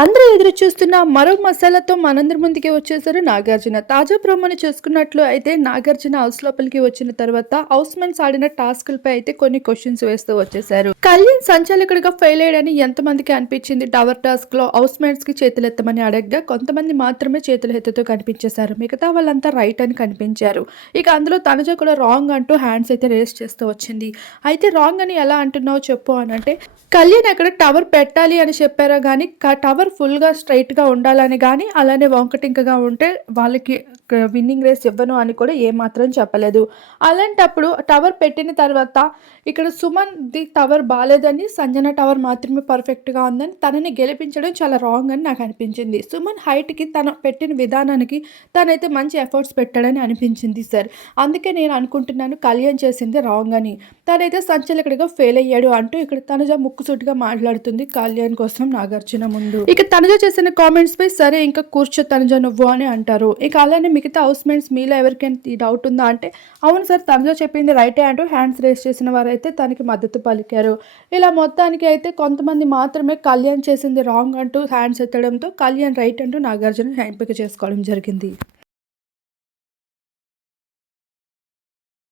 అందరూ ఎదురు చూస్తున్న మరో మసాలాతో మనందరి ముందుకి వచ్చేసారు నాగార్జున. తాజా ప్రోమోని చూసుకున్నట్లు అయితే నాగార్జున హౌస్ లోపలికి వచ్చిన తర్వాత హౌస్ మెన్స్ ఆడిన టాస్కులపై అయితే కొన్ని క్వశ్చన్స్ వేస్తూ వచ్చేసారు. కళ్యాణ్ సంచాలకుడిగా ఫెయిల్ అయ్యాడని ఎంతమందికి అనిపించింది? టవర్ టాస్క్లో హౌస్ మేట్స్కి చేతులు ఎత్తమని అడగగా కొంతమంది మాత్రమే చేతులు ఎత్తుతో కనిపించేశారు. మిగతా వాళ్ళంతా రైట్ అని కనిపించారు. ఇక అందులో తనజ కూడా రాంగ్ అంటూ హ్యాండ్స్ అయితే రేస్ చేస్తూ వచ్చింది. అయితే రాంగ్ అని ఎలా అంటున్నావు చెప్పు అని అంటే కళ్యాణ్ అక్కడ టవర్ పెట్టాలి అని చెప్పారా కానీ టవర్ ఫుల్గా స్ట్రైట్గా ఉండాలని కానీ అలానే వంకటింకగా ఉంటే వాళ్ళకి విన్నింగ్ రేస్ ఇవ్వను అని కూడా ఏమాత్రం చెప్పలేదు. అలాంటప్పుడు టవర్ పెట్టిన తర్వాత ఇక్కడ సుమన్ ది టవర్ బాగాలేదని సంజన టవర్ మాత్రమే పర్ఫెక్ట్గా ఉందని తనని గెలిపించడం చాలా రాంగ్ అని నాకు అనిపించింది. సుమన్ హైట్కి తను పెట్టిన విధానానికి తనైతే మంచి ఎఫర్ట్స్ పెట్టాడని అనిపించింది సార్. అందుకే నేను అనుకుంటున్నాను కళ్యాణ్ చేసింది రాంగ్ అని. తనైతే సంచలకుడిగా ఫెయిల్ అయ్యాడు అంటూ ఇక్కడ తనుజ ముక్కుసూటిగా మాట్లాడుతుంది కళ్యాణ్ కోసం నాగార్జున ముందు. ఇక తనుజ చేసిన కామెంట్స్ పై సరే ఇంకా కూర్చో తనుజ నువ్వు అని అంటారు. ఇక అలానే మిగతా హౌస్ మేట్స్ మీలో ఎవరికైనా ఈ డౌట్ ఉందా అంటే అవును సార్ తనుజ చెప్పింది రైటే అంటూ హ్యాండ్స్ రేస్ చేసిన వారైతే తనకి మద్దతు పలికారు. ఇలా మొత్తానికి అయితే కొంతమంది మాత్రమే కళ్యాణ్ చేసింది రాంగ్ అంటూ హ్యాండ్స్ ఎత్తడంతో కళ్యాణ్ రైట్ అంటూ నాగార్జున ఎంపిక చేసుకోవడం జరిగింది.